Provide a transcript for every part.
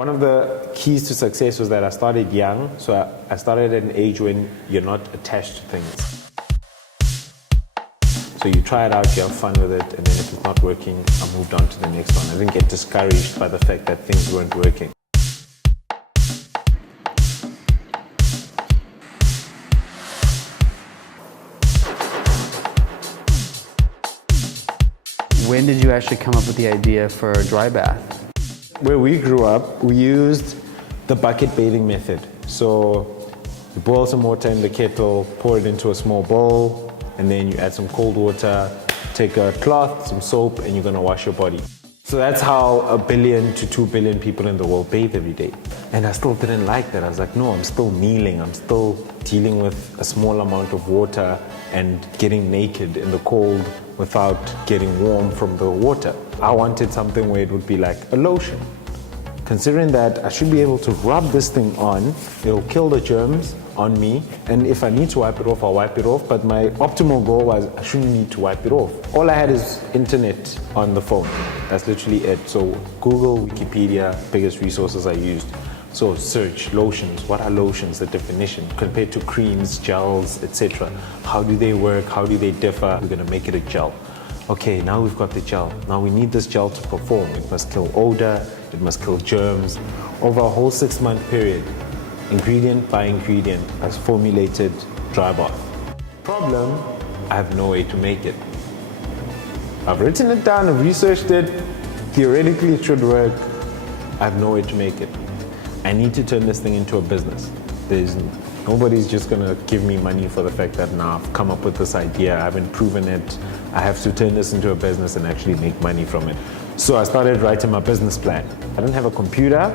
One of the keys to success was that I started young, so I started at an age when you're not attached to things. So you try it out, you have fun with it, and then if it's not working, I moved on to the next one. I didn't get discouraged by the fact that things weren't working. When did you actually come up with the idea for a dry bath? Where we grew up, we used the bucket bathing method. So you boil some water in the kettle, pour it into a small bowl, and then you add some cold water, take a cloth, some soap, and you're gonna wash your body. So that's how 1 billion to 2 billion people in the world bathe every day. And I still didn't like that. I was like, no, I'm still kneeling. I'm still dealing with a small amount of water and getting naked in the cold without getting warm from the water. I wanted something where it would be like a lotion. Considering that I should be able to rub this thing on, it'll kill the germs on me, and if I need to wipe it off, I'll wipe it off, but my optimal goal was I shouldn't need to wipe it off. All I had is internet on the phone. That's literally it. So Google, Wikipedia, biggest resources I used. So search lotions. What are lotions? The definition compared to creams, gels, etc. How do they work? How do they differ? We're gonna make it a gel. Okay, now we've got the gel. Now we need this gel to perform. It must kill odor, it must kill germs. Over a whole 6-month period, ingredient by ingredient, I formulated dry bath. Problem, I have no way to make it. I've written it down, I've researched it. Theoretically it should work. I have no way to make it. I need to turn this thing into a business. Nobody's just gonna give me money for the fact that now I've come up with this idea, I haven't proven it. I have to turn this into a business and actually make money from it. So I started writing my business plan. I didn't have a computer,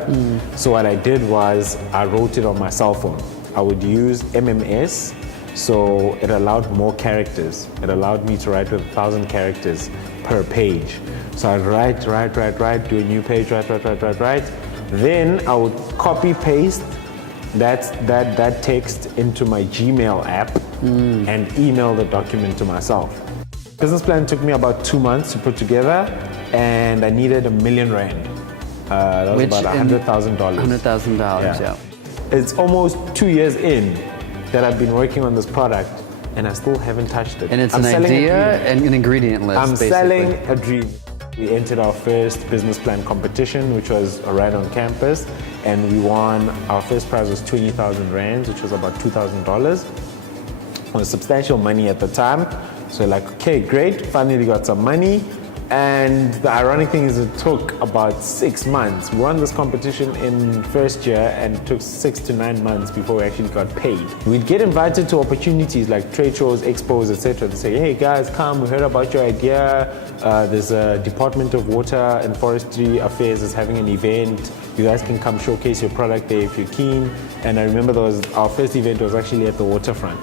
so what I did was I wrote it on my cell phone. I would use MMS, so it allowed more characters. It allowed me to write with 1,000 characters per page. So I'd write, do a new page, write. Then I would copy paste that text into my Gmail app and email the document to myself. Business plan took me about 2 months to put together, and I needed R1 million. That was about $100,000. $100,000, yeah. It's almost 2 years in that I've been working on this product, and I still haven't touched it. And it's an idea and an ingredient list, basically. selling a dream. We entered our first business plan competition, which was right on campus, and we won. Our first prize was 20,000 rands, which was about $2,000. It was substantial money at the time. So like, okay, great, finally got some money. And the ironic thing is it took about 6 months. We won this competition in first year, and it took 6 to 9 months before we actually got paid. We'd get invited to opportunities like trade shows, expos, etc. to say, hey guys, come, we heard about your idea. There's a Department of Water and Forestry Affairs is having an event. You guys can come showcase your product there if you're keen. And I remember our first event was actually at the waterfront.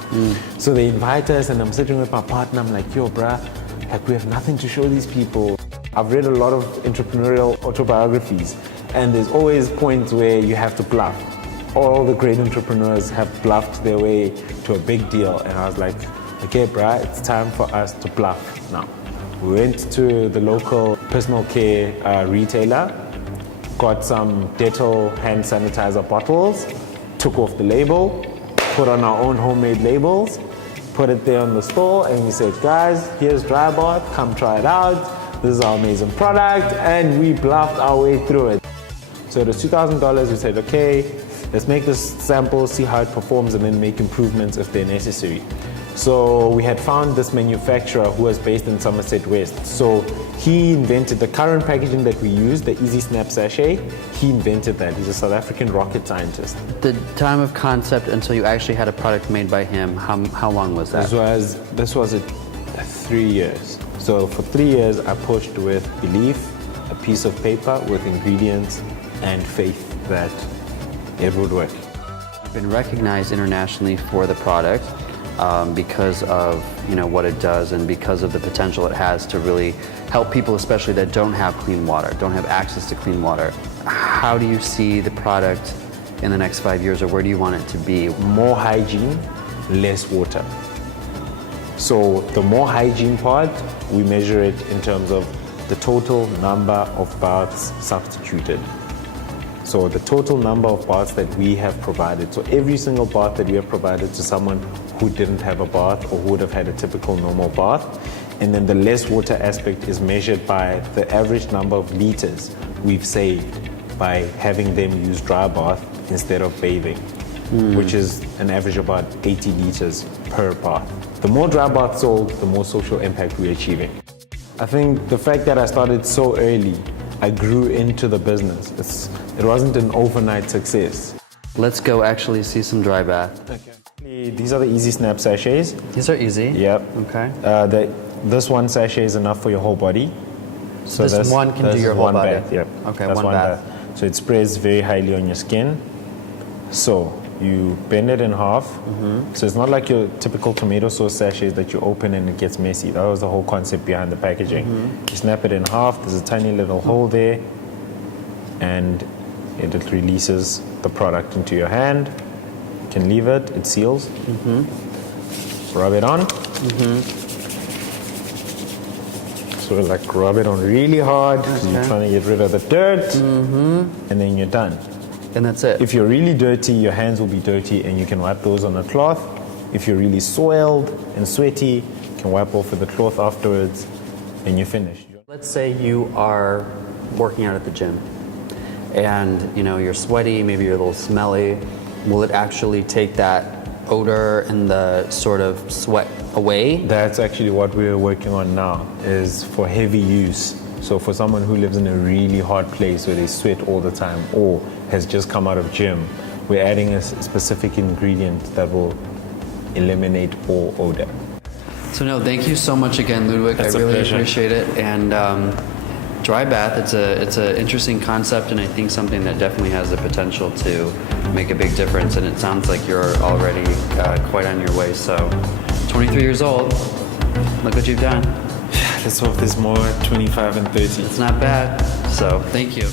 So they invite us, and I'm sitting with my partner, I'm like, yo bruh, like we have nothing to show these people. I've read a lot of entrepreneurial autobiographies, and there's always points where you have to bluff. All the great entrepreneurs have bluffed their way to a big deal, and I was like, okay bruh, it's time for us to bluff now. We went to the local personal care retailer, got some Dettol hand sanitizer bottles, took off the label, put on our own homemade labels, put it there on the store, and we said, guys, here's dry bath, come try it out. This is our amazing product, and we bluffed our way through it. So it was $2,000. We said, okay, let's make this sample, see how it performs, and then make improvements if they're necessary. So we had found this manufacturer who was based in Somerset West. So he invented the current packaging that we use, the Easy Snap Sachet. He invented that. He's a South African rocket scientist. The time of concept until you actually had a product made by him, how long was that? This was 3 years. So for 3 years, I pushed with belief, a piece of paper with ingredients, and faith that it would work. You've been recognized internationally for the product. Because of what it does, and because of the potential it has to really help people, especially that don't have clean water, don't have access to clean water. How do you see the product in the next 5 years, or where do you want it to be? More hygiene, less water. So the more hygiene part, we measure it in terms of the total number of baths substituted. So the total number of baths that we have provided, so every single bath that we have provided to someone who didn't have a bath or who would have had a typical normal bath. And then the less water aspect is measured by the average number of liters we've saved by having them use dry bath instead of bathing, which is an average of about 80 liters per bath. The more dry baths sold, the more social impact we're achieving. I think the fact that I started so early, I grew into the business. It wasn't an overnight success. Let's go actually see some dry bath. Okay. These are the Easy Snap sachets. These are easy. Yep. Okay. This one sachet is enough for your whole body. So this one can do your whole one body. bath. Yep. Okay, That's one bath. So it sprays very highly on your skin. So you bend it in half. So it's not like your typical tomato sauce sachets that you open and it gets messy. That was the whole concept behind the packaging. You snap it in half. There's a tiny little hole there, and it releases the product into your hand. You can leave it. It seals. Rub it on. So like rub it on really hard because you're trying to get rid of the dirt, and then you're done. And that's it. If you're really dirty, your hands will be dirty and you can wipe those on a cloth. If you're really soiled and sweaty, you can wipe off with the cloth afterwards and you're finished. Let's say you are working out at the gym and you're sweaty, maybe you're a little smelly. Will it actually take that odor and the sort of sweat away? That's actually what we're working on now, is for heavy use. So for someone who lives in a really hot place where they sweat all the time or has just come out of gym, we're adding a specific ingredient that will eliminate all odor. So no, thank you so much again, Ludwick. That's I a really pleasure. appreciate it. And dry bath, it's an interesting concept, and I think something that definitely has the potential to make a big difference. And it sounds like you're already quite on your way. So 23 years old, look what you've done. Let's hope there's more 25 and 30. It's not bad. So thank you.